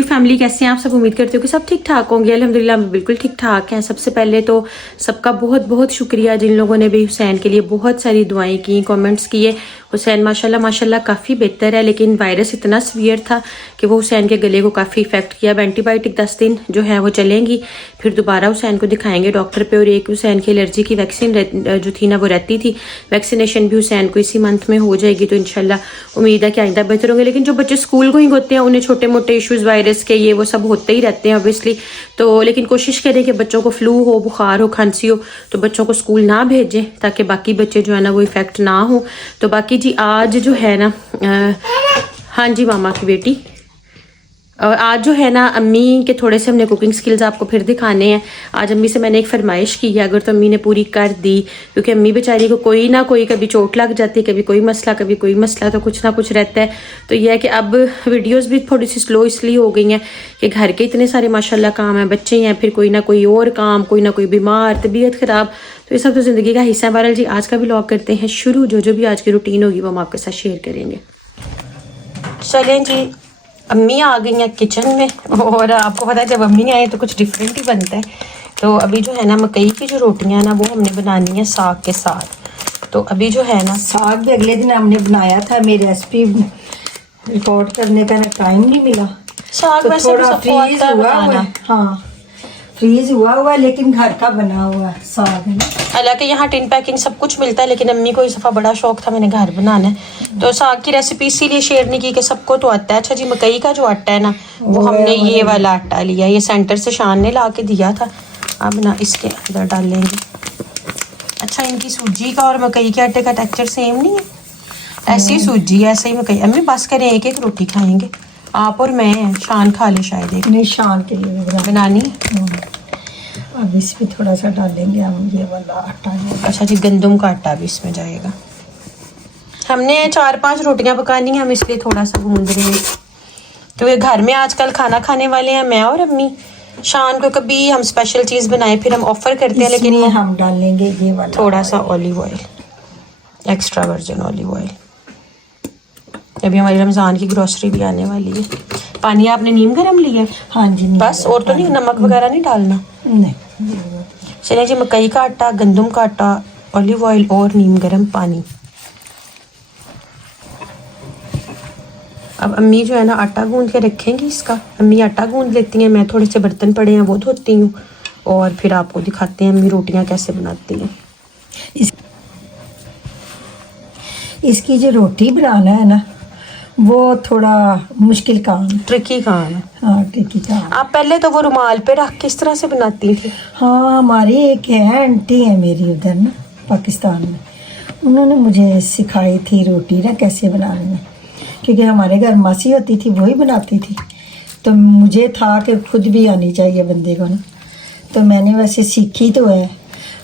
YouTube family कैसे हैं आप सब। उम्मीद करती हूँ कि सब ठीक ठाक होंगे। अल्हम्दुलिल्लाह हम बिल्कुल ठीक ठाक हैं। सबसे पहले तो सबका बहुत बहुत शुक्रिया जिन लोगों ने भी हुसैन के लिए बहुत सारी दुआएं की, कमेंट्स किए। हुसैन माशाल्लाह काफ़ी बेहतर है, लेकिन वायरस इतना सीवियर था कि वो हुसैन के गले को काफ़ी इफेक्ट किया। अब एंटीबायोटिक 10 दिन जो है वो चलेंगी, फिर दोबारा हुसैन को दिखाएंगे डॉक्टर पे। और एक हुसैन की एलर्जी की वैक्सीन जो थी ना वो रहती थी, वैक्सीनेशन भी हुसैन को इसी मंथ में हो जाएगी। तो इंशाल्लाह उम्मीद है कि आइंदा बेहतर होंगे। लेकिन जो बच्चे स्कूल गोइंग होते हैं उन्हें छोटे मोटे इश्यूज वायरस के ये वो सब होते ही रहते हैं ऑब्वियसली। तो लेकिन कोशिश करें कि बच्चों को फ्लू हो, बुखार हो, खांसी हो तो बच्चों को स्कूल ना भेजें, ताकि बाकी बच्चे जो है ना वो इफेक्ट ना हो। तो बाकी जी आज जो है ना हाँ जी मामा की बेटी, और आज जो है ना अम्मी के थोड़े से हमने कुकिंग स्किल्स आपको फिर दिखाने हैं। आज अम्मी से मैंने एक फरमाइश की है, अगर तो अम्मी ने पूरी कर दी, क्योंकि अम्मी बेचारी को कोई ना कोई कभी चोट लग जाती है, कभी कोई मसला तो कुछ ना कुछ रहता है। तो यह है कि अब वीडियोस भी थोड़ी सी स्लो इसलिए हो गई हैं कि घर के इतने सारे माशाल्लाह काम हैं, बच्चे हैं, फिर कोई ना कोई और काम, कोई ना कोई बीमार, तबीयत ख़राब, तो ये सब तो ज़िंदगी का हिस्सा है। बहरहाल जी आज का भी व्लॉग करते हैं शुरू। जो भी आज की रूटीन होगी वो हम आपके साथ शेयर करेंगे। चलें जी, अम्मी आ गई हैं किचन में, और आपको पता है जब अम्मी आए तो कुछ डिफरेंट ही बनता है। तो अभी जो है ना मकई की जो रोटियां हैं ना वो हमने बनानी है साग के साथ। तो अभी जो है ना साग भी अगले दिन हमने बनाया था, मेरी रेसिपी रिकॉर्ड करने का टाइम नहीं मिला। साग तो वैसे थोड़ा फ्रीज हुआ हुआ, हाँ फ्रीज हुआ लेकिन घर का बना हुआ साग है ना। हालांकि यहाँ टिन पैकिंग सब कुछ मिलता है, लेकिन अम्मी को इस दफ़ा बड़ा शौक था मैंने घर बनाना है। तो साग की रेसिपी इसीलिए शेयर नहीं की कि सबको तो आता है। अच्छा जी, मकई का जो आटा है ना वो हमने ये वाला आटा लिया, ये सेंटर से शान ने ला के दिया था। अब ना इसके अंदर डालेंगे। अच्छा, इनकी सूजी का और मकई के आटे का टेक्सचर सेम नहीं है, ऐसी सूजी ऐसे ही मकई। अम्मी बस करें, एक एक रोटी खाएंगे आप और मैं, शान खा ले शायद। एक नहीं, शान के लिए बनानी। अब इसमें थोड़ा सा डालेंगे हम ये वाला आटा है। अच्छा जी, गंदम का आटा भी इसमें जाएगा। हमने 4-5 रोटियां पकानी है, हम इसलिए थोड़ा सा गूंद रहे हैं। तो ये घर में आजकल खाना खाने वाले हैं मैं और अम्मी। शान को कभी हम स्पेशल चीज़ बनाए फिर हम ऑफर करते हैं, लेकिन हम डालेंगे ये वाला थोड़ा सा olive oil, extra virgin olive oil. अभी हमारी रमज़ान की ग्रोसरी भी आने वाली है। पानी आपने नीम गरम लिया है? हाँ जी, बस, और तो नहीं, नमक वगैरह नहीं डालना? नहीं। चलिए जी, मकई का आटा, गंदम का आटा, ऑलिव ऑयल और नीम गरम पानी। अब अम्मी जो है ना आटा गूंद के रखेंगी इसका। अम्मी आटा गूंद लेती हैं, मैं थोड़े से बर्तन पड़े हैं वो धोती हूँ, और फिर आपको दिखाते हैं अम्मी रोटियाँ कैसे बनाती हैं। इसकी जो रोटी बनाना है ना वो थोड़ा मुश्किल काम है, ट्रिकी काम है। हाँ ट्रिकी काम। आप पहले तो वो रुमाल पे रख किस तरह से बनाती थी? हाँ, हमारी एक है आंटी है मेरी उधर ना पाकिस्तान में, उन्होंने मुझे सिखाई थी रोटी ना कैसे बनानी है, क्योंकि हमारे घर मासी होती थी वही बनाती थी। तो मुझे था कि खुद भी आनी चाहिए बंदे को ना, तो मैंने वैसे सीखी तो है।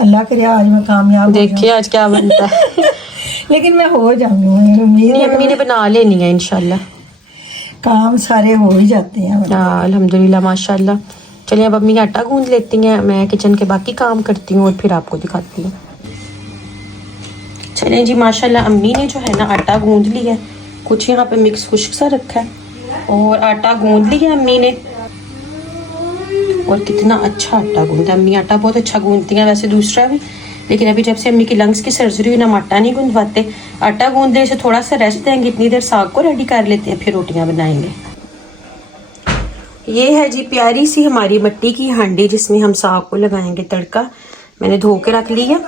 अल्लाह करे आज मैं कामयाब। देखिए आज क्या बनता है। लेकिन मैं हो जाऊंगी, अम्मी ने बना लेनी है इंशाल्लाह। काम सारे हो ही जाते हैं। हाँ अल्हम्दुलिल्लाह माशाल्लाह। चलिए अब अम्मी आटा गूंद लेती हैं, मैं किचन के बाकी काम करती हूँ और फिर आपको दिखाती हूँ। चलिए जी, माशाल्लाह अम्मी ने जो है ना आटा गूंद लिया है। कुछ यहाँ पे मिक्स खुश्क सा रखा है और आटा गूंद लिया अम्मी ने। और कितना अच्छा आटा गूंदा अम्मी, आटा बहुत अच्छा गूंदती हैं वैसे दूसरा भी, लेकिन अभी जब से अम्मी की लंग्स की सर्जरी हुई ना हम आटा नहीं गूंदवाते। आटा गूंदने से थोड़ा सा रेस्ट देंगे, इतनी देर साग को रेडी कर लेते हैं, फिर रोटियां बनाएंगे। ये है जी प्यारी सी हमारी मिट्टी की हांडी जिसमें हम साग को लगाएंगे तड़का। मैंने धो के रख ली है।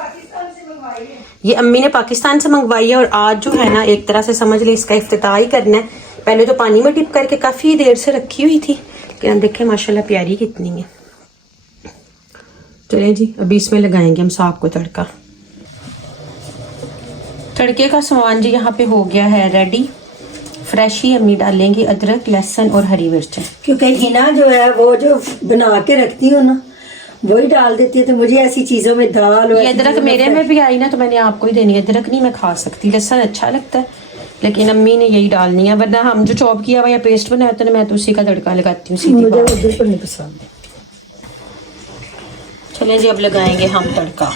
ये अम्मी ने पाकिस्तान से मंगवाई है, और आज जो है ना एक तरह से समझ ले इसका इफ्तिताह ही करना है। पहले तो पानी में डिप करके काफ़ी देर से रखी हुई थी, लेकिन हम देखें माशाल्लाह प्यारी कितनी है। चलिए जी, अभी इसमें लगाएंगे हम साग को तड़का। तड़के का सामान जी यहाँ पे हो गया है रेडी। फ्रेश ही अम्मी डालेंगी अदरक, लहसुन और हरी मिर्च, क्योंकि हिना जो है वो जो बना के रखती हूँ ना वही डाल देती है। तो मुझे ऐसी चीजों में दाल, ये अदरक मेरे में भी आई ना तो मैंने आपको ही देनी है। अदरक नहीं मैं खा सकती, लहसुन अच्छा लगता है, लेकिन अम्मी ने यही डालनी है, वरना हम जो चॉप किया हुआ या पेस्ट बनाया था ना मैं तो उसी का तड़का लगाती हूँ। मुझे उधर को नहीं पसंद। चलें जी, अब लगाएंगे हम तड़का।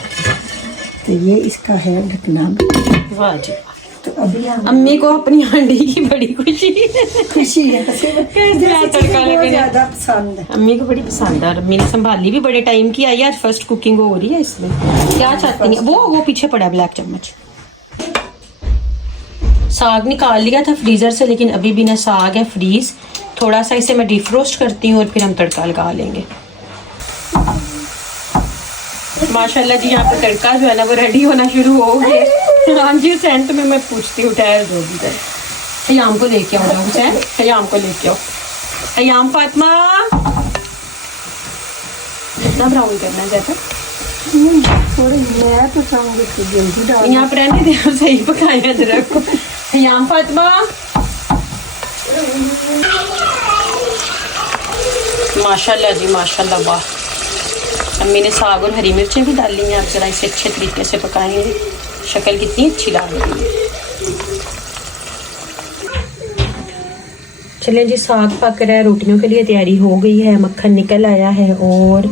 तो ये इसका है ढकना। वाह जी, तो अभी हम अम्मी को अपनी हांडी की बड़ी खुशी खुशी है तड़का लगे ज्यादा पसंद है। अम्मी को बड़ी पसंद है और अम्मी ने संभाली भी बड़े टाइम की आई है। आज फर्स्ट कुकिंग हो रही है इसमें। क्या चाहती हैं? वो पीछे पड़ा ब्लैक चम्मच। साग निकाल लिया था फ्रीजर से, लेकिन अभी भी ना साग है फ्रीज। थोड़ा सा इसे मैं डिफ्रोस्ट करती हूँ और फिर हम तड़का लगा लेंगे। माशाल्लाह जी यहाँ पे तड़का जो है ना वो रेडी होना शुरू हो गया। हाँ जी हुसैन, तुम्हें मैं पूछती हूँ ठहर दो इधर। अयाम को लेके आओ ना हुसैन, अयाम को लेके आओ। अयाम फातिमा कितना ब्राउन करना है ज़्यादा? थोड़ी मैं तो चाहूँगी कि जल्दी डाल। यहाँ पर रहने दे, सही पकाए अदरक को। अयाम फातिमा माशाल्लाह जी माशाल्लाह, वाह। अम्मी ने साग और हरी मिर्चें भी डाली हैं। आप जरा इसे अच्छे तरीके से पकाएंगे। शक्ल कितनी अच्छी लग रही है। चलिए जी, साग पक रहा है, रोटियों के लिए तैयारी हो गई है, मक्खन निकल आया है और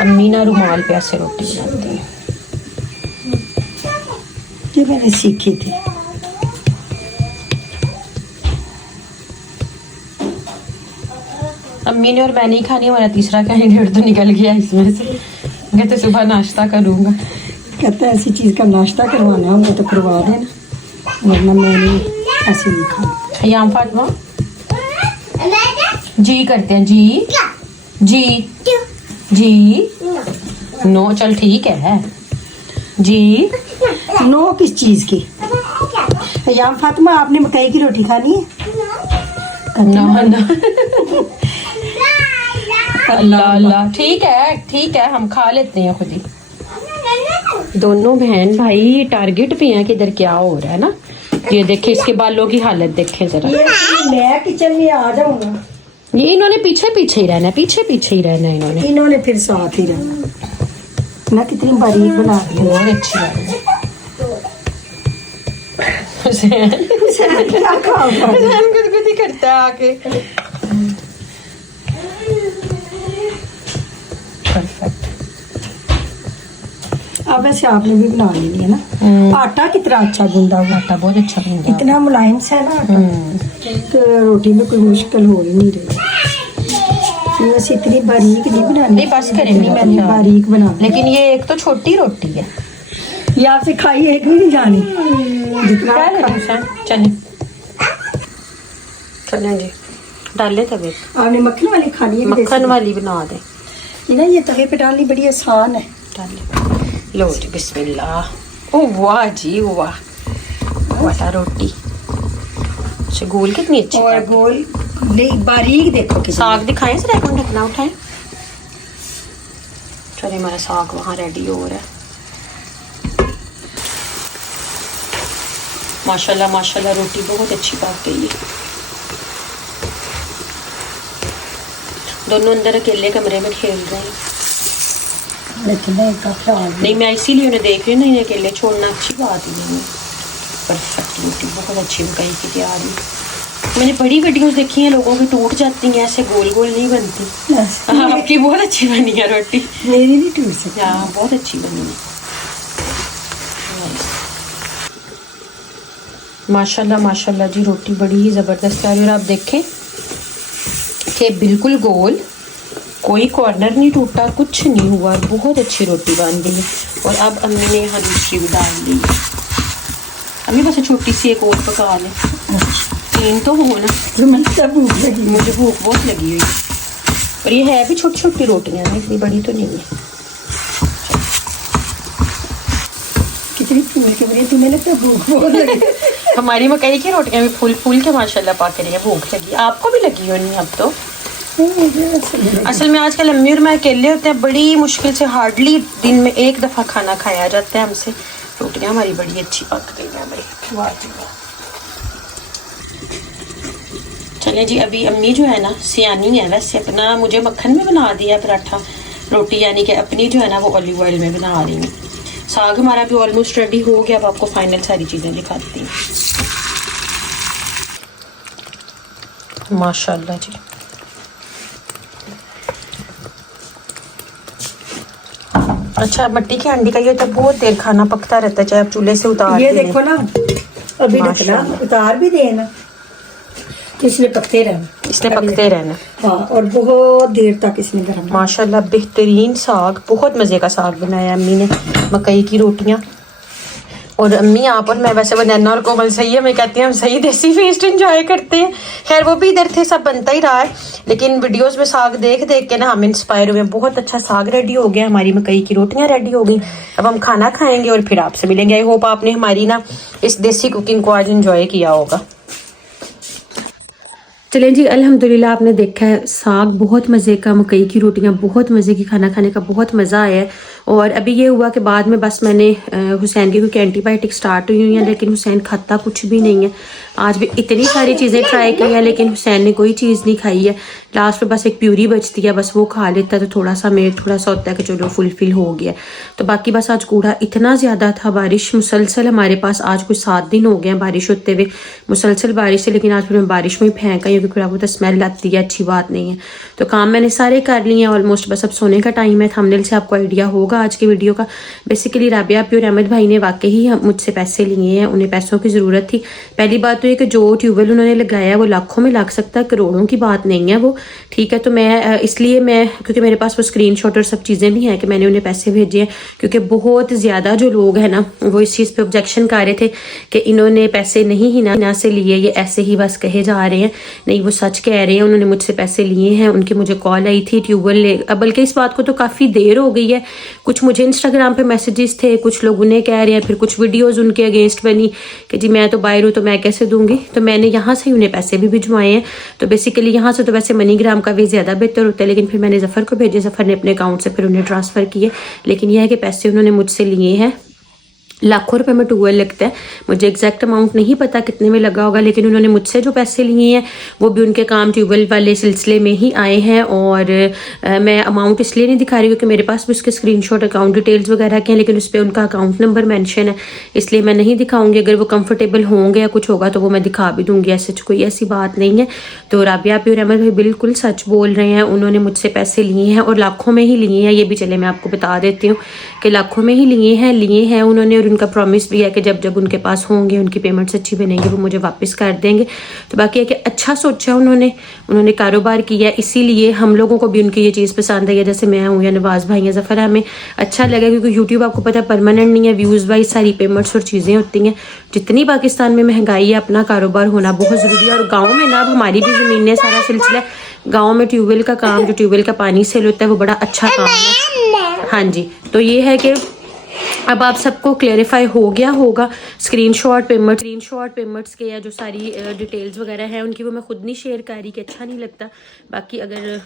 अम्मी ना रुमाल पे ऐसे रोटी बनाती है। ये मैंने सीखी थी। अम्मी ने और मैंने ही खानी, हमारा तीसरा कैंडिडेट तो निकल गया इसमें से। मैं तो सुबह नाश्ता करूँगा। कहता है ऐसी चीज़ का नाश्ता करवाना हो तो करवा देना, वरना मैंने ऐसे नहीं खाना। यहाँ फातिमा जी करते हैं जी जी जी। नो चल ठीक है जी। नो किस चीज़ की? या फातिमा आपने मकई की रोटी खानी है? ना ना अल्लाह अल्लाह, ठीक है हम खा लेते हैं खुद ही। दोनों बहन भाई टारगेट पे हैं कि इधर क्या हो रहा है ना। ये देखे इसके बालों की हालत देखें जरा। मैं किचन में आ जाऊंगा। ये इन्होंने पीछे ही रहना है, पीछे ही रहना है इन्होंने फिर साथ ही रहना। मैं कितनी बारीक बना दी, बहुत अच्छी बात है। क्या खाऊंगा? गुदगुदी करता है आके। परफेक्ट। अब वैसे आपने भी बना लेनी है ना। आटा कितना अच्छा गूंदा हुआ, आटा बहुत अच्छा बन गया। इतना मुलायम सा है ना आटा, तो रोटी में कोई मुश्किल हो ही नहीं रही। बस इतनी बारीक नहीं बनानी। नहीं बस करेंगे, मैंने बारीक बना। लेकिन ये एक तो छोटी रोटी है। ये आपसे खाई एक भी नहीं जानी। जितना चलें जी, डाले तवे। आपने मक्खन वाली खानी है? मक्खन वाली बना दे ना, ये तवे पे डालनी बड़ी आसान है। डाले। लो जी बिस्मिल्लाह। ओ वाह जी वाह, वाला रोटी। अच्छा गोल कितनी अच्छी। और गोल नहीं, बारीक देखो कि साग दिखाएं जरा, एक ढकना उठाएं। चलिए हमारा साग वहाँ रेडी हो रहा है। माशाल्लाह माशाल्लाह, रोटी बहुत अच्छी पक गई है। दोनों अंदर अकेले कमरे में खेल रहे हैं। नहीं मैं इसीलिए उन्हें देख रही हूँ, नहीं अकेले छोड़ना अच्छी बात ही नहीं है। परफेक्ट रोटी बहुत अच्छी मकई की तैयारी। मैंने बड़ी वीडियोस देखी हैं लोगों की, टूट जाती हैं ऐसे, गोल गोल नहीं बनती। आपकी बहुत अच्छी बनी है रोटी। मेरी नहीं टूट सकती। हाँ बहुत अच्छी बनी है माशाल्लाह माशाल्लाह जी। रोटी बड़ी ही ज़बरदस्त है और आप देखें कि बिल्कुल गोल, कोई कॉर्नर नहीं टूटा, कुछ नहीं हुआ। बहुत अच्छी रोटी बन गई है। और अब अम्मी ने यहाँ दूसरी भी डाल दी। अम्मी बस छोटी सी एक और पका लें, तीन तो हो ना। भूख लगी, मुझे भूख बहुत लगी हुई है। और ये है भी छोटी छोटी रोटियाँ हैं, इतनी बड़ी तो नहीं है। कितनी फूल के बड़ी, तुम्हें लगता है भूख बहुत लगी? हमारी मकई की रोटियाँ भी फूल फूल के माशाल्लाह पक रही है। भूख लगी, आपको भी लगी होनी अब तो। असल में आजकल अम्मी और मैं अकेले होते हैं, बड़ी मुश्किल से हार्डली दिन में एक दफ़ा खाना खाया जाता है हमसे। रोटियाँ हमारी बड़ी अच्छी पक गई हैं भाई, वाह जी वाह। चले जी, अभी अम्मी जो है ना सियानी है वैसे, अपना मुझे मक्खन में बना दिया पराठा रोटी, यानी कि अपनी जो है ना वो ऑलिव ऑयल में बना रही हूँ। साग हमारा भी ऑलमोस्ट रेडी हो गया। अब आपको फाइनल सारी चीज़ें दिखाती हूँ। माशाल्लाह जी, अच्छा मट्टी की हांडी का ये तो बहुत देर खाना पकता रहता है, चाहे आप चूल्हे से उतार ये देखो ना, अभी ढकना उतार भी देना तो इसने पकते रहना, इसने पकते रहना। हाँ, और बहुत देर तक इसने गर्म। माशाल्लाह बेहतरीन साग, बहुत मज़े का साग बनाया अम्मी ने, मकई की रोटियाँ। और अम्मी आप और मैं वैसे वो नैना और कोमल सही है, मैं कहती हूँ हम सही देसी फेस्ट एंजॉय करते हैं। खैर वो भी इधर थे, सब बनता ही रहा है, लेकिन वीडियोस में साग देख देख के ना हम इंस्पायर हुए। बहुत अच्छा साग रेडी हो गया, हमारी मकई की रोटियां रेडी हो गई। अब हम खाना खाएंगे और फिर आपसे मिलेंगे। आई होप आपने हमारी ना इस देसी कुकिंग को आज इंजॉय किया होगा। चलें जी, अल्हम्दुलिल्लाह आपने देखा है साग बहुत मज़े का, मकई की रोटियां बहुत मज़े की, खाना खाने का बहुत मज़ा आया है। और अभी ये हुआ कि बाद में बस मैंने हुसैन की क्योंकि एंटीबायोटिक स्टार्ट हुई हैं, लेकिन हुसैन खाता कुछ भी नहीं है। आज भी इतनी सारी चीज़ें ट्राई की हैं लेकिन हुसैन ने कोई चीज़ नहीं खाई है। लास्ट में बस एक प्यूरी बचती है, बस वो खा लेता है तो थोड़ा सा मेरे थोड़ा सा होता है कि चलो फुलफिल हो गया। तो बाकी बस आज कूड़ा इतना ज़्यादा था, बारिश मुसलसल हमारे पास आज कुछ 7 दिन हो गए हैं बारिश होते हुए, मुसलसल बारिश है। लेकिन आज फिर मैं बारिश में ही फेंक आई क्योंकि बहुत स्मेल आती है, अच्छी बात नहीं है। तो काम मैंने सारे कर लिए हैं ऑलमोस्ट, बस अब सोने का टाइम है। थंबनेल से आपको आइडिया होगा आज की वीडियो का। बेसिकली राबिया और अहमद भाई ने वाकई ही मुझसे पैसे लिए हैं, उन्हें पैसों की ज़रूरत थी। पहली बात तो ये कि जो ट्यूबवेल उन्होंने लगाया वो लाखों में लग सकता है, करोड़ों की बात नहीं है वो, ठीक है। तो मैं इसलिए क्योंकि मेरे पास वो स्क्रीनशॉट और सब चीज़ें भी हैं कि मैंने उन्हें पैसे भेजे हैं, क्योंकि बहुत ज़्यादा जो लोग हैं ना वो इस चीज़ पे ऑब्जेक्शन कर रहे थे कि इन्होंने पैसे नहीं हिना से लिए, ये ऐसे ही बस कहे जा रहे हैं। नहीं, वो सच कह रहे हैं, उन्होंने मुझसे पैसे लिए हैं। उनकी मुझे कॉल आई थी ट्यूबवेल ले, बल्कि इस बात को तो काफ़ी देर हो गई है। कुछ मुझे इंस्टाग्राम पे मैसेजेस थे, कुछ लोग उन्हें कह रहे हैं, फिर कुछ वीडियोस उनके अगेंस्ट बनी कि जी मैं तो बाहर हूँ तो मैं कैसे दूंगी। तो मैंने यहाँ से उन्हें पैसे भी भिजवाए हैं। तो बेसिकली यहाँ से तो वैसे मनीग्राम का भी ज़्यादा बेहतर होता है, लेकिन फिर मैंने जफ़र को भेजे, जफ़र ने अपने अकाउंट से फिर उन्हें ट्रांसफ़र किए। लेकिन यह है कि पैसे उन्होंने मुझसे लिए हैं, लाखों रुपए में ट्यूबवेल लगता है। मुझे एग्जैक्ट अमाउंट नहीं पता कितने में लगा होगा, लेकिन उन्होंने मुझसे जो पैसे लिए हैं वो भी उनके काम ट्यूबवेल वाले सिलसिले में ही आए हैं। और मैं अमाउंट इसलिए नहीं दिखा रही क्योंकि मेरे पास भी उसके स्क्रीनशॉट अकाउंट डिटेल्स वगैरह के हैं, लेकिन उस पर उनका अकाउंट नंबर मेंशन है, इसलिए मैं नहीं दिखाऊंगी। अगर वो कंफर्टेबल होंगे या कुछ होगा तो वो मैं दिखा भी दूंगी, ऐसे कोई ऐसी बात नहीं है। तो राबिया और अहमद भाई बिल्कुल सच बोल रहे हैं, उन्होंने मुझसे पैसे लिए हैं और लाखों में ही लिए हैं। ये भी चले मैं आपको बता देती हूँ कि लाखों में ही लिए हैं उन्होंने। उनका प्रॉमिस भी है कि जब जब उनके पास होंगे, उनकी पेमेंट्स अच्छी बनेंगी, वो मुझे वापस कर देंगे। तो बाकी है कि अच्छा सोचा उन्होंने कारोबार किया, इसीलिए हम लोगों को भी उनकी ये चीज़ पसंद आई है। जैसे मैं हूँ या नवाज़ भाई या ज़फ़र, हमें अच्छा लगा क्योंकि यूट्यूब आपको पता है परमानेंट नहीं है, व्यूज़ वाइज सारी पेमेंट्स और चीज़ें होती हैं। जितनी पाकिस्तान में महंगाई है, अपना कारोबार होना बहुत ज़रूरी है। और गाँव में ना, अब हमारी भी ज़मीन है, सारा सिलसिला गाँव में ट्यूबवेल का काम, जो ट्यूबवेल का पानी सेल होता है वो बड़ा अच्छा काम है। हाँ जी, तो ये है कि अब आप सबको क्लेरिफाई हो गया होगा। स्क्रीनशॉट पेमेंट्स के या जो सारी डिटेल्स वगैरह हैं उनकी वो मैं खुद नहीं शेयर कर रही कि अच्छा नहीं लगता। बाकी अगर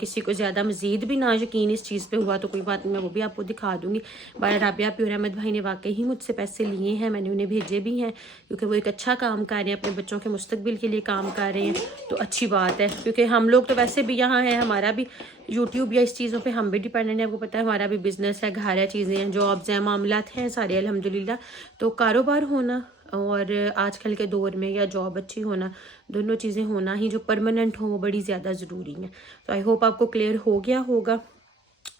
किसी को ज़्यादा मज़ीद भी ना यकीन इस चीज़ पे हुआ तो कोई बात नहीं, मैं वो भी आपको दिखा दूंगी। बार राबिया और अहमद भाई ने वाकई ही मुझसे पैसे लिए हैं, मैंने उन्हें भेजे भी हैं क्योंकि वो एक अच्छा काम कर रहे हैं, अपने बच्चों के मुस्तकबिल के लिए काम कर रहे हैं। तो अच्छी बात है, क्योंकि हम लोग तो वैसे भी यहाँ हैं, हमारा भी यूट्यूब या इस चीज़ों पे हम भी डिपेंडेंट है। आपको पता है हमारा भी बिजनेस है, घर है, चीज़ें हैं, जॉब्स हैं, मामलात हैं सारे अल्हम्दुलिल्लाह। तो कारोबार होना और आजकल के दौर में या जॉब अच्छी होना, दोनों चीज़ें होना ही जो परमानेंट हो वो बड़ी ज़्यादा ज़रूरी हैं। तो आई होप आपको क्लियर हो गया होगा।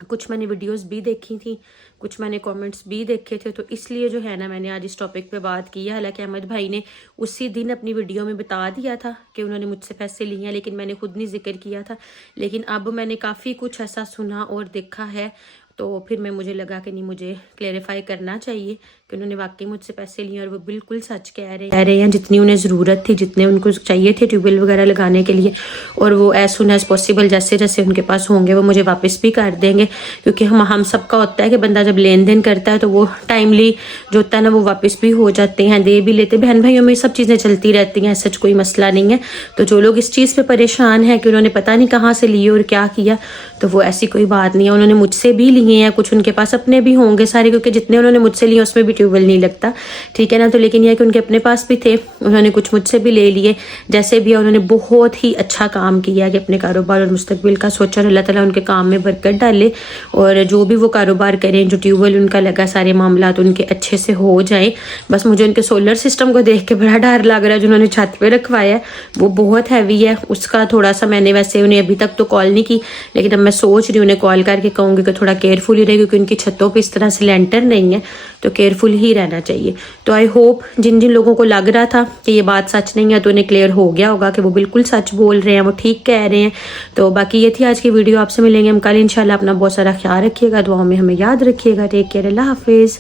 कुछ मैंने वीडियोस भी देखी थी, कुछ मैंने कमेंट्स भी देखे थे, तो इसलिए जो है ना मैंने आज इस टॉपिक पे बात की है। हालांकि अहमद भाई ने उसी दिन अपनी वीडियो में बता दिया था कि उन्होंने मुझसे पैसे लिए हैं, लेकिन मैंने खुद नहीं जिक्र किया था। लेकिन अब मैंने काफ़ी कुछ ऐसा सुना और देखा है, तो फिर मुझे लगा कि नहीं, मुझे क्लेरिफाई करना चाहिए कि उन्होंने वाकई मुझसे पैसे लिए और वो बिल्कुल सच कह रहे हैं। जितनी उन्हें ज़रूरत थी, जितने उनको चाहिए थे ट्यूबवेल वगैरह लगाने के लिए, और वो एज सुन एज पॉसिबल जैसे जैसे उनके पास होंगे वो मुझे वापस भी कर देंगे। क्योंकि हम सबका होता है कि बंदा जब लेन देन करता है तो वो टाइमली जो होता है ना वो वापस भी हो जाते हैं, दे भी लेते। बहन भाइयों में सब चीज़ें चलती रहती हैं, सच कोई मसला नहीं है। तो जो लोग इस चीज़ पर परेशान हैं कि उन्होंने पता नहीं कहाँ से लिए और क्या किया, तो वो ऐसी कोई बात नहीं है। उन्होंने मुझसे भी लिए हैं, कुछ उनके पास अपने भी होंगे सारे, क्योंकि जितने उन्होंने मुझसे लिए उसमें भी ट्यूबवेल नहीं लगता, ठीक है ना। तो लेकिन यह कि उनके अपने पास भी थे, उन्होंने कुछ मुझसे भी ले लिए। जैसे भी उन्होंने बहुत ही अच्छा काम किया कि अपने कारोबार और मुस्तकबिल का सोचा। अल्लाह ताला उनके काम में बरकत डाले और जो भी वो कारोबार करें, जो ट्यूबवेल उनका लगा, सारे मामला उनके अच्छे से हो जाए। बस मुझे उनके सोलर सिस्टम को देख के बड़ा डर लग रहा है, जो उन्होंने छत पे रखवाया है वो बहुत हैवी है। उसका थोड़ा सा मैंने वैसे उन्हें अभी तक तो कॉल नहीं की, लेकिन अब मैं सोच रही हूँ उन्हें कॉल करके कहूँगी कि थोड़ा केयर केयरफुल ही रहे, क्योंकि उनकी छतों पे इस तरह से लेंटर नहीं है, तो केयरफुल ही रहना चाहिए। तो आई होप जिन जिन लोगों को लग रहा था कि ये बात सच नहीं है तो उन्हें क्लियर हो गया होगा कि वो बिल्कुल सच बोल रहे हैं, वो ठीक कह रहे हैं। तो बाकी ये थी आज की वीडियो, आपसे मिलेंगे हम कल इंशाल्लाह। अपना बहुत सारा ख्याल रखिएगा, दुआओं में हमें याद रखिएगा। टेक केयर, अल्लाह हाफिज़।